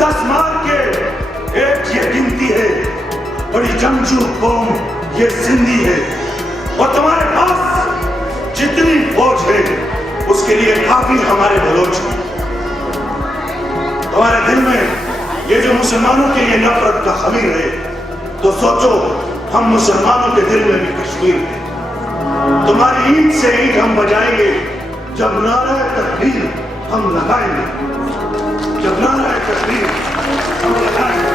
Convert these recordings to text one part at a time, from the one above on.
10 मार के एक ये गिनती है, बड़ी जंगजू कौम ये सिंधी है। और तुम्हारे पास जितनी फौज है उसके लिए काफी हमारे बलोच हैं। तुम्हारे दिल में ये जो मुसलमानों के लिए नफरत का खमीर है, तो सोचो हम मुसलमानों के दिल में भी कश्मीर है। तुम्हारी ईद से ईद हम बजाएंगे जब नारा तकबीर हम लगाएंगे, जब नारा तकबीर हम लगाएंगे।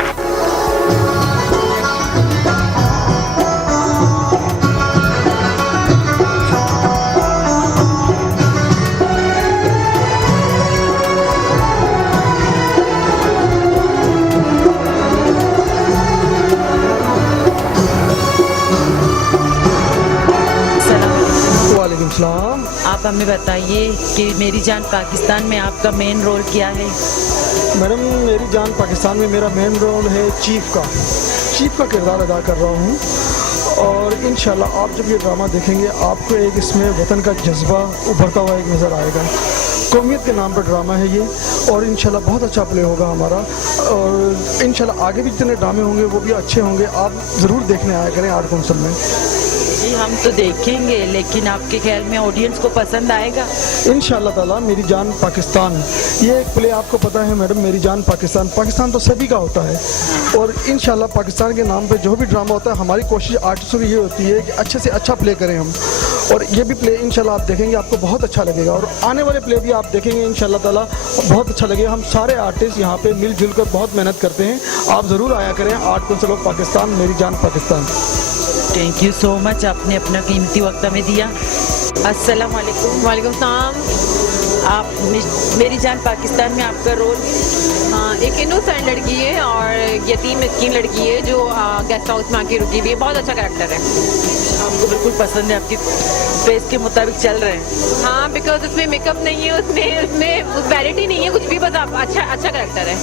आप हमें बताइए कि मेरी जान पाकिस्तान में आपका मेन रोल क्या है? मैडम, मेरी जान पाकिस्तान में मेरा मेन रोल है चीफ का किरदार अदा कर रहा हूँ। और इंशाल्लाह आप जब ये ड्रामा देखेंगे आपको एक इसमें वतन का जज्बा उभरता हुआ एक नज़र आएगा। कौमियत के नाम पर ड्रामा है ये, और इंशाल्लाह बहुत अच्छा प्ले होगा हमारा। और इंशाल्लाह आगे भी जितने ड्रामे होंगे वो भी अच्छे होंगे। आप ज़रूर देखने आया करें आर्ट काउंसिल में। जी हम तो देखेंगे, लेकिन आपके ख्याल में ऑडियंस को पसंद आएगा? इंशाल्लाह ताला। मेरी जान पाकिस्तान, ये एक प्ले आपको पता है मैडम, मेरी जान पाकिस्तान तो सभी का होता है। और इंशाल्लाह पाकिस्तान के नाम पे जो भी ड्रामा होता है, हमारी कोशिश आर्टिस्टों की ये होती है कि अच्छे से अच्छा प्ले करें हम। और ये भी प्ले इंशाल्लाह आप देखेंगे आपको बहुत अच्छा लगेगा। और आने वाले प्ले भी आप देखेंगे इंशाल्लाह ताला बहुत अच्छा लगेगा। हम सारे आर्टिस्ट यहाँ पे मिलजुल कर बहुत मेहनत करते हैं। आप ज़रूर आया करें आर्ट काउंसिल ऑफ पाकिस्तान, मेरी जान Pakistan. Thank you so much, आपने अपना कीमती वक्त हमें दिया। अस्सलाम वालेकुम। वालेकुम सलाम। आप मेरी जान पाकिस्तान में आपका रोल? एक इनोसेंट लड़की है और यतीम मिस्कीन लड़की है जो गेस्ट हाउस में आके रुकी हुई है। बहुत अच्छा कैरेक्टर है। आपको बिल्कुल पसंद है, आपकी फेस के मुताबिक चल रहे हैं। हाँ, बिकॉज उसमें मेकअप नहीं है, उसमें वैरायटी नहीं है कुछ भी, बस अच्छा कैरेक्टर है।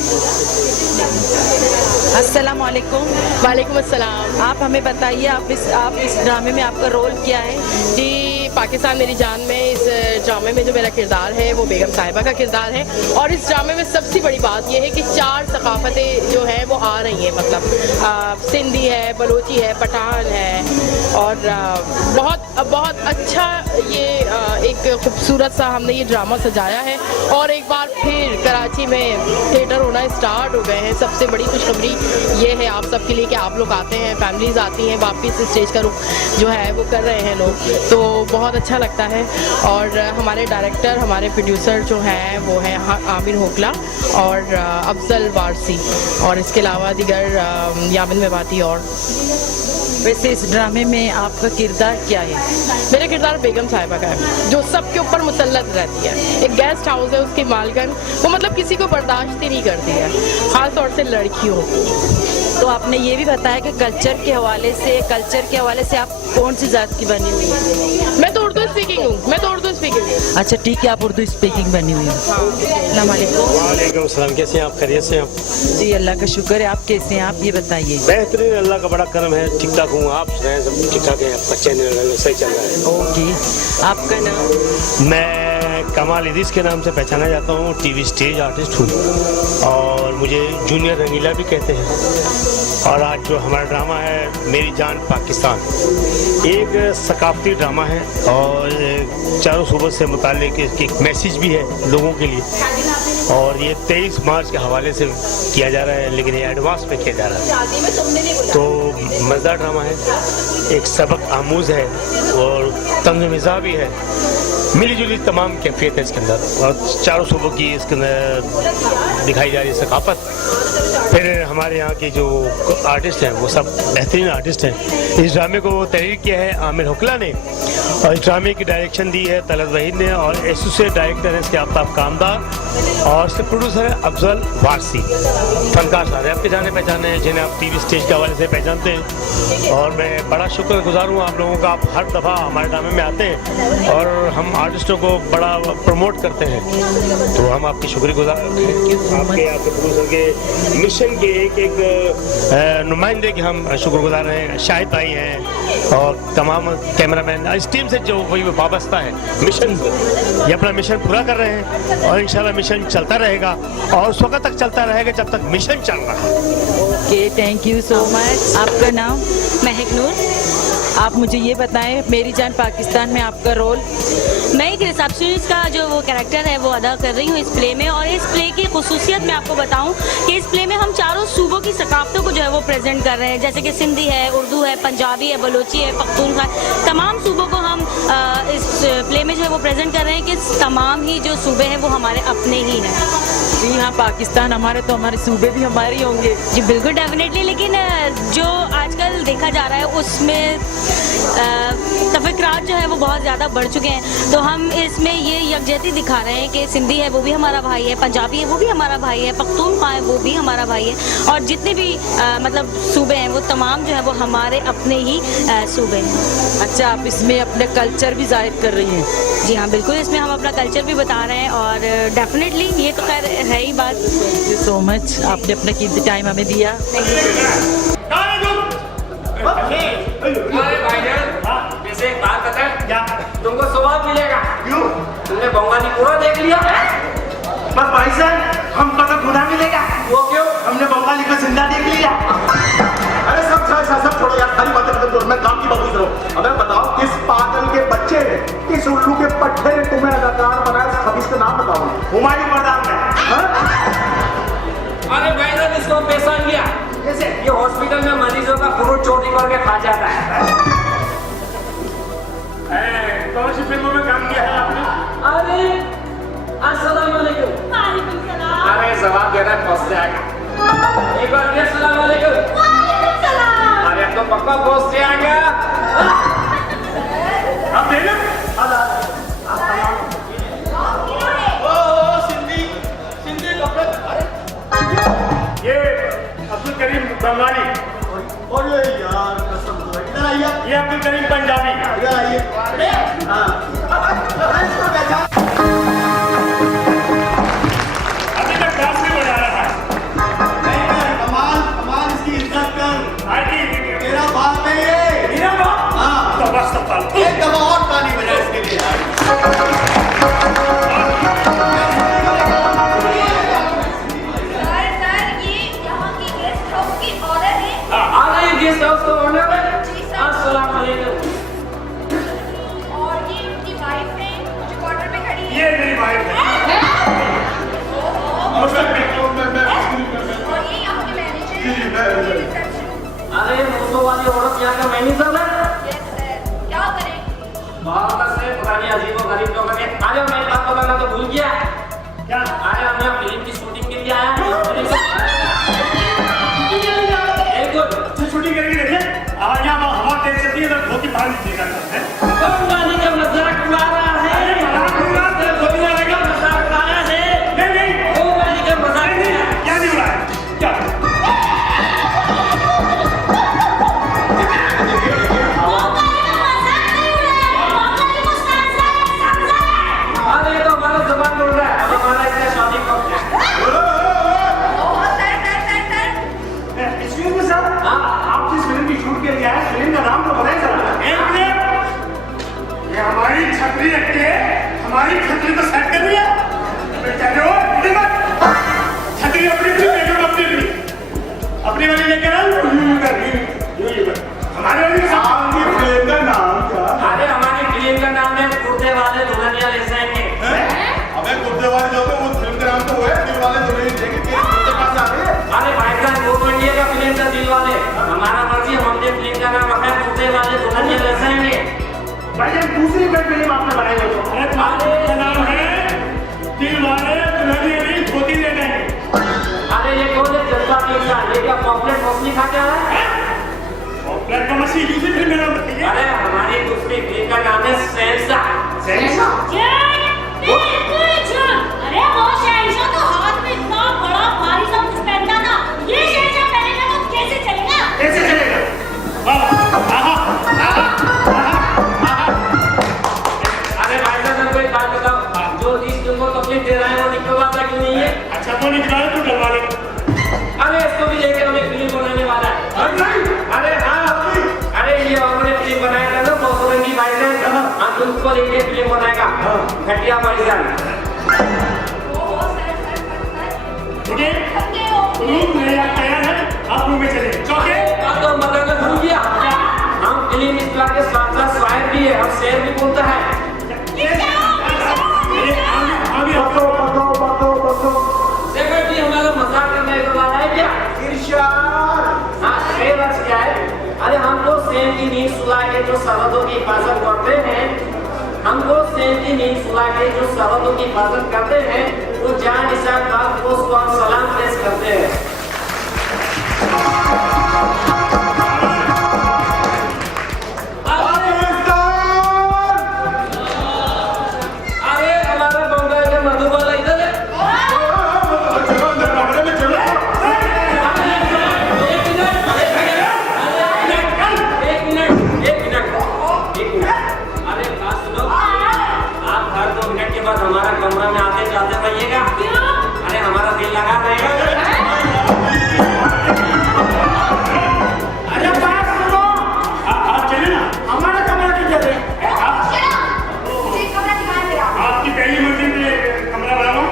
अस्सलाम वालेकुम। वालेकुम अस्सलाम। आप हमें बताइए आप इस ड्रामे में आपका रोल क्या है? जी, पाकिस्तान मेरी जान में इस ड्रामे में जो मेरा किरदार है वो बेगम साहिबा का किरदार है। और इस ड्रामे में सबसे बड़ी बात यह है कि 4 सकाफतें जो हैं वो आ रही हैं। मतलब सिंधी है, बलोची है, पठान है। और बहुत अच्छा ये एक खूबसूरत सा हमने ये ड्रामा सजाया है। और एक बार फिर कराची में थिएटर होना स्टार्ट हो गए हैं। सबसे बड़ी खुशखबरी ये है आप सबके लिए कि आप लोग आते हैं, फैमिलीज आती हैं, वापस स्टेज का रुख जो है वो कर रहे हैं लोग, तो बहुत अच्छा लगता है। और हमारे डायरेक्टर, हमारे प्रोड्यूसर जो हैं वो हैं आमिर होकला और अफजल वारसी, और इसके अलावा दिगर यामिन मेवाती। और वैसे इस ड्रामे में आपका किरदार क्या है? मेरा किरदार बेगम साहिबा का है जो सबके ऊपर मुसल्लत रहती है। एक गेस्ट हाउस है, उसकी मालकन वो मतलब किसी को बर्दाश्त ही नहीं करती है, ख़ास तौर से लड़कियों। तो आपने ये भी बताया कि कल्चर के हवाले से आप कौन सी जात की बनी हुई है? मैं तो उर्दू स्पीकिंग हूँ। अच्छा ठीक है, आप उर्दू स्पीकिंग बनी हुई हैं। अस्सलाम वालेकुम। वालेकुम सलाम। कैसे हैं आप? खैरियत से हैं आप? जी अल्लाह का शुक्र है। आप कैसे हैं? आप ये बताइए। बेहतरीन, अल्लाह का बड़ा करम है, ठीक ठाक हूँ। आप सुनाएं? सब ठीक ठाक है? आपका चैनल सही चल रहा है? ओके, आपका नाम? मैं कमाल इदरीस के नाम से पहचाना जाता हूँ, टीवी स्टेज आर्टिस्ट हूँ और मुझे जूनियर रंगीला भी कहते हैं। और आज जो हमारा ड्रामा है मेरी जान पाकिस्तान, एक सकाफती ड्रामा है और चारों सूबों से मुताल्लिक इसकी एक मैसेज भी है लोगों के लिए। और ये 23 मार्च के हवाले से किया जा रहा है, लेकिन ये एडवांस में किया जा रहा है। तो मज़ेदार ड्रामा है, एक सबक आमूज़ है और तंज़ मिज़ाह भी है, मिली जुली तमाम कैफियत है इसके अंदर। और चारों सूबों की इसके अंदर दिखाई जा रही है सकाफत। फिर हमारे यहाँ के जो आर्टिस्ट हैं वो सब बेहतरीन आर्टिस्ट हैं। इस ड्रामे को तहरीर किया है आमिर होकला ने और इस ड्रामे की डायरेक्शन दी है तलत वहीद ने और एसोसिएट डायरेक्टर है इसके आफ्ताब कामदार और इसके प्रोड्यूसर है अफजल वारसी। फनकार सारे आपके जाने पहचाने हैं जिन्हें आप टीवी स्टेज के हवाले से पहचानते हैं। और मैं बड़ा शुक्रगुजार हूँ आप लोगों का, आप हर दफ़ा हमारे ड्रामे में आते हैं और हम आर्टिस्टों को बड़ा प्रमोट करते हैं, तो हम आपके शुक्रगुजार आपके प्रोड्यूसर के मिशन के एक नुमाइंदे के हम शुक्रगुजार हैं। शाहिद भाई हैं और तमाम कैमरामैन, इस टीम से जो वही वाबस्ता है मिशन, ये अपना मिशन पूरा कर रहे हैं और इंशाल्लाह मिशन चलता रहेगा और उस वक्त तक चलता रहेगा जब तक मिशन चल रहा है। Okay, thank you so much. आपका नाम? महक नूर। आप मुझे ये बताएं, मेरी जान पाकिस्तान में आपका रोल? मैं एक रिसेप्शनिस्ट का जो वो कैरेक्टर है वो अदा कर रही हूँ इस प्ले में। और इस प्ले की खुसूसियत मैं आपको बताऊँ कि इस प्ले में हम चारों सूबों की सकाफ़तों को जो है वो प्रेजेंट कर रहे हैं, जैसे कि सिंधी है, उर्दू है, पंजाबी है, बलोची है, पख्तूनख्वा, तमाम सूबों को हम इस प्ले में जो है वो प्रेजेंट कर रहे हैं कि तमाम ही जो सूबे हैं वो हमारे अपने ही हैं। जी हाँ, पाकिस्तान हमारे तो हमारे सूबे भी हमारे ही होंगे। जी बिल्कुल, डेफिनेटली। लेकिन जो आजकल देखा जा रहा है उसमें तफक्रात जो है वो बहुत ज़्यादा बढ़ चुके हैं, तो हम इसमें ये यकजहती दिखा रहे हैं कि सिंधी है वो भी हमारा भाई है, पंजाबी है वो भी हमारा भाई है, पख्तूनख्वा है वो भी हमारा भाई है, और जितने भी मतलब सूबे हैं वो तमाम जो है वो हमारे अपने ही सूबे हैं। अच्छा, आप इसमें अपने कल्चर भी जाहिर कर रही हैं? जी हाँ बिल्कुल, इसमें हम अपना कल्चर भी बता रहे हैं और डेफिनेटली ये तो खैर है ही बात। थैंक यू सो मच, आपने अपना कीमती टाइम हमें दिया। अरे भाईजान, वैसे एक बात बता, तुमको सवाब मिलेगा। क्यों? तुमने बंगाली पूरा देख लिया है? बस भाई साहब, हमको तो खुदा मिलेगा। वो क्यों? हमने बंगाली को जिंदा देख लिया। अरे सब छोड़ो यार, सारी बातें खत्म करो, मैं काम की बात पूछ रहा हूँ। अब बताओ, किस पागल के बच्चे ने, किस उल्लू के पट्टे ने तुम्हें अदाकार बनाया? खबीस का नाम बताओ। हुमायूं प्रधान है। अरे भाईजान, इसको पहचान लिया कैसे? ये हॉस्पिटल में मरीजों का फ्रूट चोरी करके खा जाता है। कौन सी फिल्मों में काम किया है आपने? अरे अस्सलाम वालेकुम। वालेकुम सलाम। अरे जवाब देना फंस जाएगा। एक बार अस्सलाम वालेकुम। वालेकुम सलाम। अरे अब तो पक्का फंस जाएगा। आप दे लो। ये अब्दुल करीम बंगाली, अरे यार कसम खुदा, इधर आइए। ये अब्दुल करीम पंजाबी। इधर आइए। अभी तक डांस नहीं बजा रहा है। कमाल इसकी इज्जत कर। आईटी तेरा बाप है ये। मेरा बाप? हाँ। तो बस तो फालतू। एक दफा और ताली बजा इसके लिए यार। गेस्ट हाउस का ओनर है। अस्सलाम वालेकुम। और ये उनकी वाइफ है जो क्वार्टर में खड़ी है। ये मेरी वाइफ है। और ये यहाँ के मैनेजर हैं। अरे मुझको वाली औरत यहाँ का मैनेजर है। यस सर, क्या करें? बहुत से पुरानी अजीबो गरीब लोगों के। अरे मैं बात बताना तो भूल गया। क्या? अरे हम यहाँ फिल्म की शूटिंग के लिए आए हैं। शूटिंग करके देखिए, आज यहाँ हवा देख सकती है, तो धोती बाहर नहीं निकलता है। बंगाली का मजाक उड़ा रहा है। मजाक उड़ा रहा है। धोती वाले का मजाक उड़ाया है। नहीं, बंगाली का मजाक नहीं, क्या नहीं उड़ाया? क्या? अरे तो हमारा जबान बोल रहा है, हमारा इसका शादी कब है? एक्सक्यूज मी सर, आप जिस फिल्म की शूट के लिए आए, फिल्म का नाम तो बताइए सर। एक मिनट, ये हमारी छतरी रखी है, हमारी छतरी तो सेट कर दिया। क्या जो इधर मत, छतरी अपनी फिल्म अपनी वाली लेकर आओ। हमारे वाली के साथ फिल्म का नाम क्या? अरे हमारी फिल्म का नाम है कुर्ते वाले दुल्हनिया ले जाएंगे। अबे कुर्ते वाले जो वो फिल्म का नाम तो वो है, दिल वाले दुल्हनिया लेके तेरे कुर्ते पास आ रहे हैं। अरे भाईजान, वो इंडिया का फिल्म का दिल वाले, हमारा मर्जी, हमने फिल्म का नाम रखा है कुर्ते वाले दुल्हनिया ले जाएंगे। भाई दूसरी कोई फिल्म आपने बनाई हो तो? अरे तुम्हारा नाम है दिल वाले दुल्हनिया नहीं, धोती ले जाएंगे। अरे ये कौन है जज्बा फिल्म का? ये क्या पॉपलेट मछली खा के आ रहा है? पॉपलेट का मछली दूसरी फिल्म का नाम बताइए। अरे हमारी दूसरी फिल्म का नाम है सेंसा। सेंसा? अरे वो शहंशाह तो हाथ में इतना बड़ा भारी सब कुछ पहनता था, ये शहंशाह पहनेगा तो कैसे चलेगा? कैसे चलेगा? अरे भाईजान, हमको एक बात बताओ, जो इस तुमको तकलीफ दे रहा है वो निकलवाता क्यों नहीं है? अच्छा वो निकाल तो डलवा ले। अरे इसको भी लेकर हमें फिल्म बनाने वाला है। अरे हाँ, अरे ये हमने फिल्म बनाया था ना, बहुत भाईजान, को लेके फिल्म बनाएगा घटिया परिजन। तैयार है, आप रूम में चले। चौके तो मदर ने भूल गया, हम फिल्म इस्लाम के साथ साथ शायर भी है, हम शेर भी बोलता है। सेक्रेटरी हमारा मजाक करने को वाला है क्या? हाँ, शेर अर्ज क्या है? अरे हमको सेम की नींद सुला के जो सरहदों की हिफाजत करते हैं, हमको सेम की नींद सुला के जो सरहदों की हिफाजत करते हैं, वो जान निसार बाप को उसको हम सलाम पेश करते हैं। अरे हमारा बंगाल के मधुबाला इधर है। एक मिनट। अरे बात सुनो, आप हर 2 मिनट के बाद हमारा कमरा में आते जाते रहिएगा। अरे हमारा दिल लगा रहेगा। अरे बात सुनो, आप चले ना, हमारा कमरा किधर है? आपकी पहली मंजिल पे कमरा बना लो।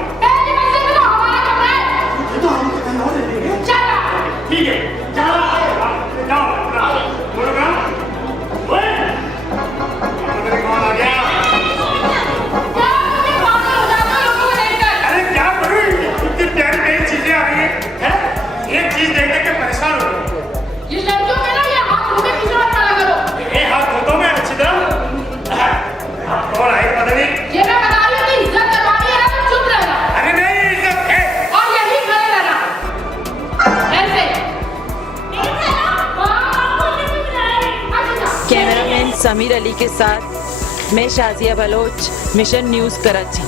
ठीक है, जाओ बोलो काम। ओए कौन आ गया? अरे क्या करूं, इतनी प्यारी चीजें आ रही हैं, एक चीज देख देख के परेशान हो गया। ये हाथ धोतो में अच्छी तरह। कौन आए पता नहीं। अरे नहीं, इज्जत है। कैमरामैन समीर अली के साथ मैं शाजिया बलोच, मिशन न्यूज़ कराची।